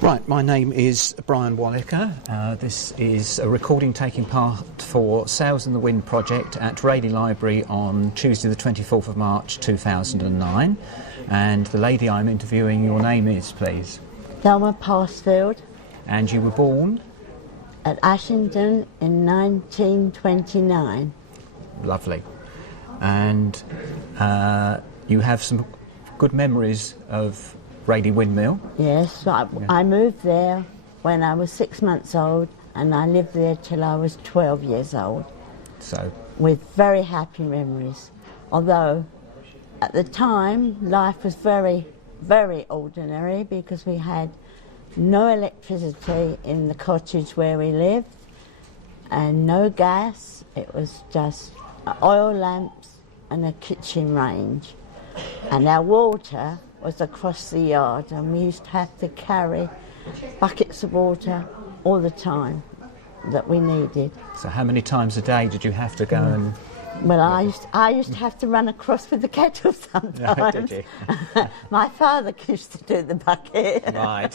Right, my name is Brian Walliker. This is a recording taking part for Sails in the Wind project at Rayleigh Library on Tuesday the 24th of March 2009. And the lady I'm interviewing, your name is, please? Thelma Pastfield. And you were born? At Ashington in 1929. Lovely. And you have some good memories of Rayleigh Windmill? Yes, I moved there when I was 6 months old, and I lived there till I was 12 years old. So, with very happy memories. Although at the time life was very, very ordinary because we had no electricity in the cottage where we lived and no gas. It was just oil lamps and a kitchen range. And our water was across the yard, and we used to have to carry buckets of water all the time that we needed. So how many times a day did you have to go and... Well, I used to have to run across with the kettle sometimes. Did you? My father used to do the bucket. Right.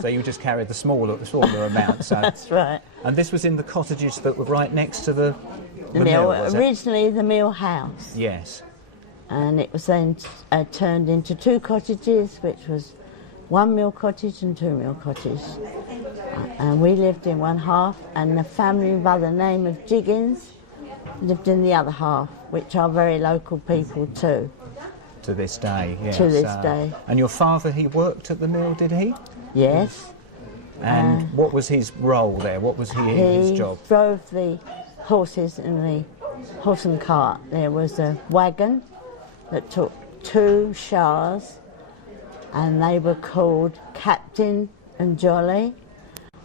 So you just carried the smaller amount. So. That's right. And this was in the cottages that were right next to the mill, was it? Originally the mill house. Yes. And it was then turned into two cottages, which was one mill cottage and two mill cottages. And we lived in one half, and the family by the name of Jiggins lived in the other half, which are very local people too. To this day, yes. To this day. And your father, he worked at the mill, did he? Yes. And what was his role there? What was his job? He drove the horses in the horse and cart. There was a wagon that took two shars, and they were called Captain and Jolly.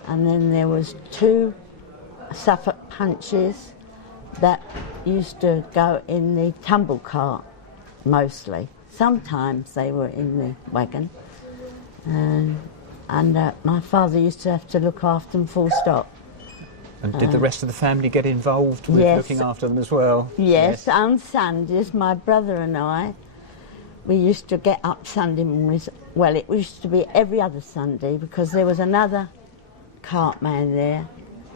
And then there was two Suffolk punches that used to go in the tumble cart, mostly. Sometimes they were in the wagon. And my father used to have to look after them full stop. And did the rest of the family get involved with looking after them as well? Yes, on Sundays, my brother and I, we used to get up Sunday mornings. Well, it used to be every other Sunday because there was another cartman there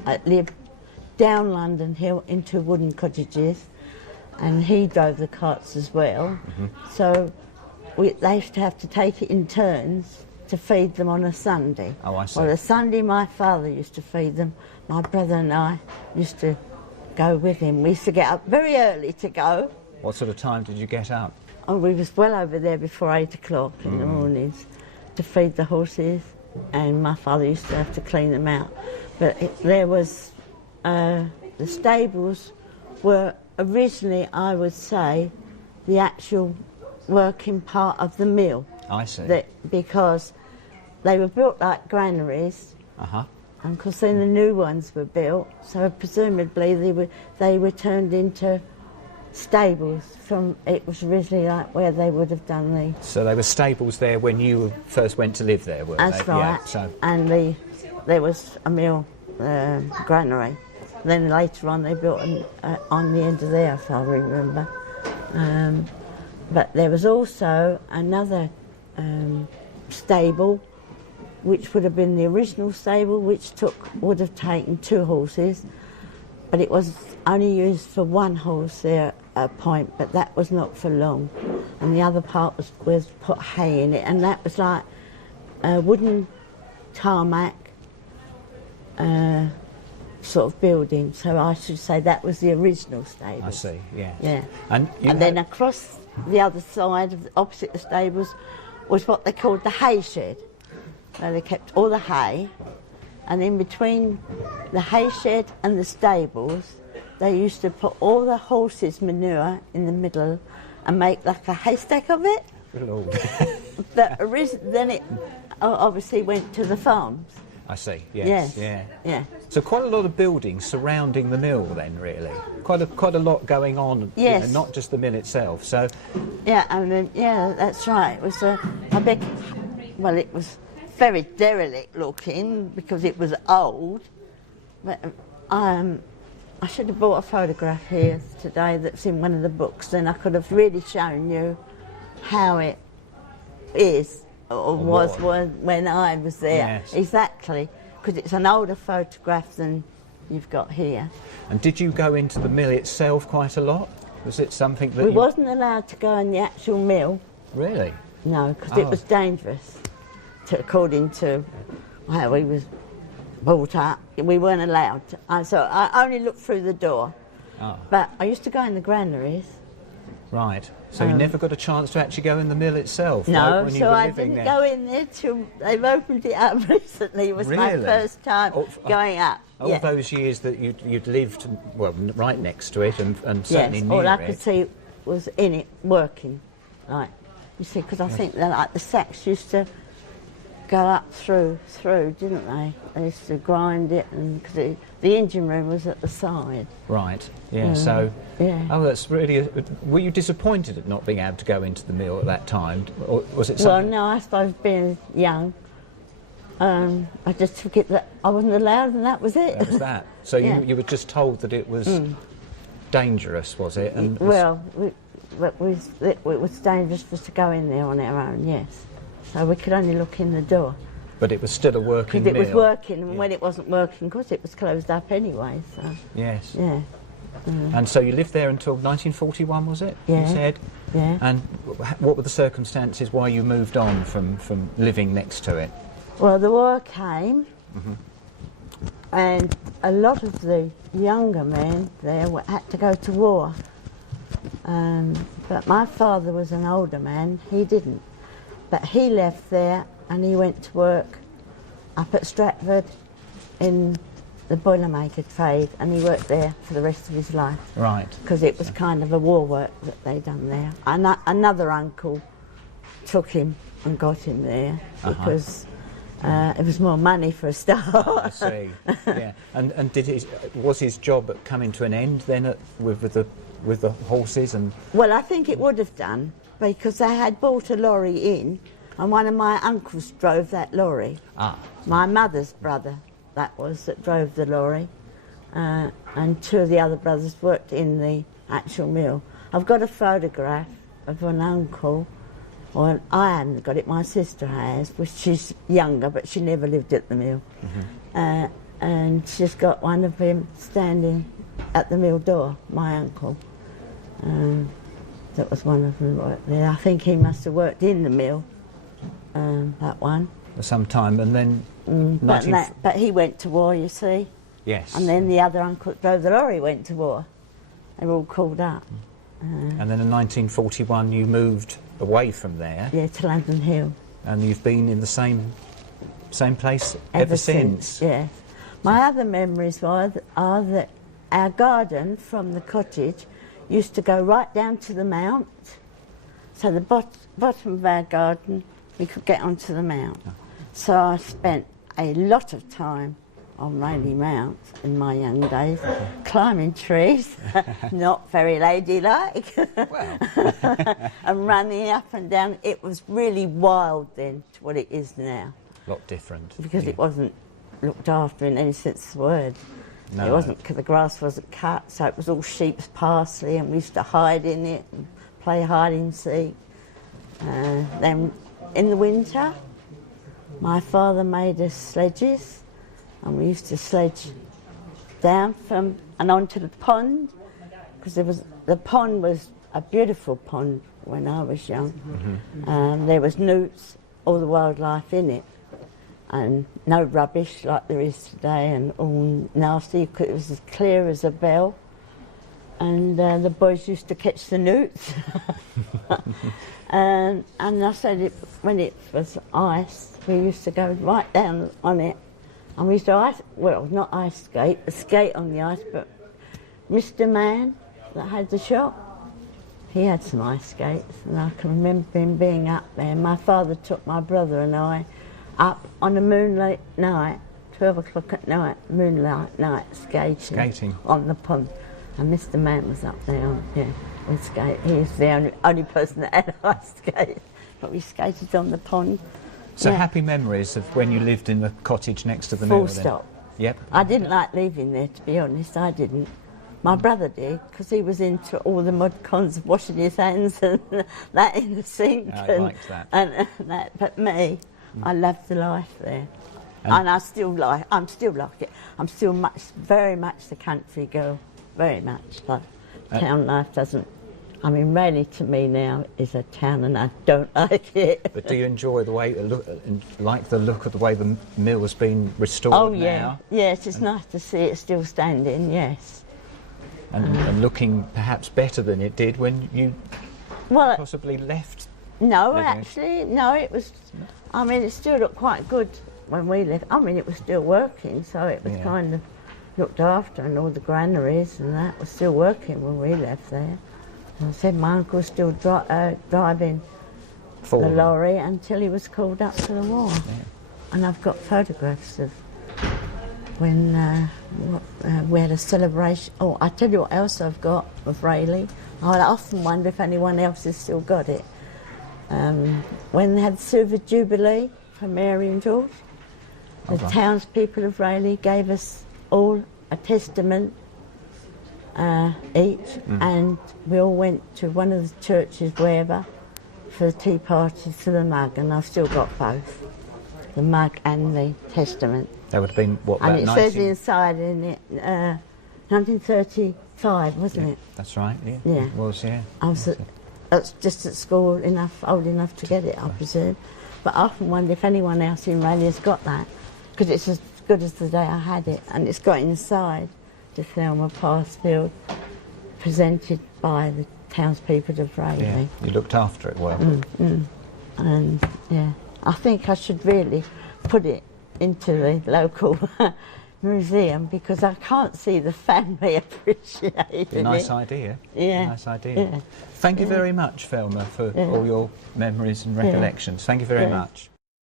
that lived down London Hill into wooden cottages, and he drove the carts as well. Mm-hmm. So they used to have to take it in turns to feed them on a Sunday. Oh, I see. Well, a Sunday my father used to feed them. My brother and I used to go with him. We used to get up very early to go. What sort of time did you get up? Oh, we was well over there before 8 o'clock in the mornings to feed the horses, and my father used to have to clean them out. But there was, the stables were originally, I would say, the actual working part of the mill. I see. Because they were built like granaries. Uh-huh. And of course then the new ones were built, so presumably they were turned into stables from, it was originally like where they would have done the... So they were stables there when you first went to live there, were That's they? right. Yeah, so. And there was a mill granary. Then later on they built on the end of there, if I remember. But there was also another stable, which would have been the original stable, which would have taken two horses, but it was only used for one horse there at a point, but that was not for long. And the other part was put hay in it, and that was like a wooden tarmac sort of building. So I should say that was the original stable. I see, yeah. Yeah. And then across the other side, opposite the stables, was what they called the hay shed. So they kept all the hay, and in between the hay shed and the stables, they used to put all the horses' manure in the middle and make like a haystack of it. Then it obviously went to the farms. I see, yes. Yeah. So quite a lot of buildings surrounding the mill then, really. Quite a lot going on, yes. Not just the mill itself, so... Yeah, and then, that's right. It was a big... Well, it was very derelict looking because it was old. But I should have brought a photograph here today that's in one of the books, then I could have really shown you how it is was when I was there. Yes. Exactly, because it's an older photograph than you've got here. And did you go into the mill itself quite a lot? Was it something that we wasn't allowed to go in the actual mill. Really? No, because it was dangerous, according to how we was brought up. We weren't allowed to. So I only looked through the door. Oh. But I used to go in the granaries. Right. So you never got a chance to actually go in the mill itself? No, when you so were I living didn't there? go in there till they've opened it up recently. It was my Really? first time going up. All those years that you'd lived, well, right next to it and certainly near all I it. could see was in it, working. Like, you see, because I think that like the sacks used to go up through, didn't they? They used to grind it, and because the engine room was at the side. Right. Yeah. So. Yeah. Oh, that's really. Were you disappointed at not being able to go into the mill at that time, or was it something? Well, no. I suppose being young, I just took it that I wasn't allowed, and that was it. That was that. So you were just told that it was dangerous, was it? And well, it was dangerous for us to go in there on our own. Yes. So we could only look in the door. But it was still a working mill. Because it was working, and when it wasn't working, because it was closed up anyway. So. Yes. Yeah. And so you lived there until 1941, was it? Yeah. You said. Yeah. And what were the circumstances why you moved on from living next to it? Well, the war came, and a lot of the younger men there had to go to war. But my father was an older man, he didn't. But he left there and he went to work up at Stratford in the boilermaker trade, and he worked there for the rest of his life. Right. Because it was kind of a war work that they done there. Another uncle took him and got him there because it was more money for a start. Oh, I see. Yeah. And was his job coming to an end then with the horses and? Well, I think it would have done, because they had bought a lorry in, and one of my uncles drove that lorry. Ah. My mother's brother, that drove the lorry, and two of the other brothers worked in the actual mill. I've got a photograph of an uncle. Well, I haven't got it, my sister has, which she's younger, but she never lived at the mill. And she's got one of him standing at the mill door, my uncle. That was one of them worked there. I think he must have worked in the mill, that one. For some time, and then... But he went to war, you see. Yes. And then the other uncle that drove the lorry went to war. They were all called up. And then in 1941 you moved away from there. Yeah, to London Hill. And you've been in the same place ever since. Yes. My other memories are that our garden from the cottage used to go right down to the mount. So the bottom of our garden, we could get onto the mount. So I spent a lot of time on Rayleigh Mount in my young days, climbing trees, not very ladylike, and running up and down. It was really wild then to what it is now. A lot different. Because it wasn't looked after in any sense of the word. No. It wasn't, because the grass wasn't cut, so it was all sheep's parsley, and we used to hide in it and play hide and seek. Then in the winter, my father made us sledges, and we used to sledge down and onto the pond, because the pond was a beautiful pond when I was young. There was newts, all the wildlife in it, and no rubbish like there is today, and all nasty. It was as clear as a bell, and the boys used to catch the newts. And I said, when it was ice, we used to go right down on it, and we used to not skate on the ice, but Mr. Man that had the shop, he had some ice skates, and I can remember him being up there. My father took my brother and I up on a moonlight night, 12 o'clock at night, moonlight night, skating on the pond. And Mr. Man was up there, with skate. He was the only person that had ice skates, but we skated on the pond. So happy memories of when you lived in the cottage next to the mill. Full stop. Yep. I didn't like leaving there, to be honest, I didn't. My brother did, because he was into all the mud cons, washing his hands and that in the sink. I liked that. And that. But me, I loved the life there. And I'm still like it. I'm still very much the country girl, very much. Like, town life doesn't. I mean, Rayleigh to me now is a town, and I don't like it. But do you enjoy the way, like the look of the way the mill has been restored now? Oh yeah, yeah, yes. It's nice to see it still standing. Yes. And looking perhaps better than it did when you possibly left. No, living. actually, no. It was. I mean, it still looked quite good when we left. I mean, it was still working, so it was kind of looked after, and all the granaries and that was still working when we left there. And I said my uncle was still driving the lorry until he was called up to the war. Yeah. And I've got photographs of when we had a celebration. Oh, I tell you what else I've got of Rayleigh. I often wonder if anyone else has still got it. When they had the Silver Jubilee for Mary and George, the townspeople of Rayleigh gave us all a testament each, and we all went to one of the churches, wherever, for the tea party to the mug, and I've still got both, the mug and the testament. That would have been, what, about and it says inside in it, 1935, wasn't it? That's right, yeah. Yeah. It was, yeah. I was that's just at school old enough to get it, I presume. But I often wonder if anyone else in Rayleigh has got that, because it's as good as the day I had it, and it's got inside to Thelma Pastfield, presented by the townspeople of Rayleigh. Yeah, you looked after it well. And yeah, I think I should really put it into the local museum, because I can't see the family appreciating it. Nice idea. Yeah. Nice idea. Yeah. Thank you very much, Thelma, for all your memories and recollections. Thank you very much.